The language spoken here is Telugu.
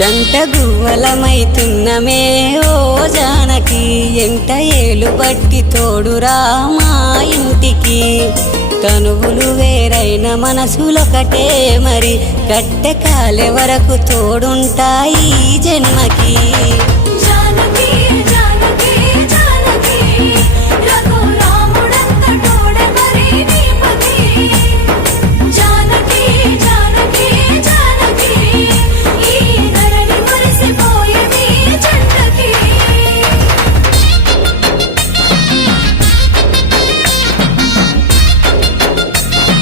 జంట గువ్వలమైతున్నమే ఓ జానకి ఎంట ఏలు బట్టి తోడురా మా ఇంటికి తనువులు వేరైన మనసులొకటే మరి కట్టె కాలే వరకు తోడుంటాయి జన్మకి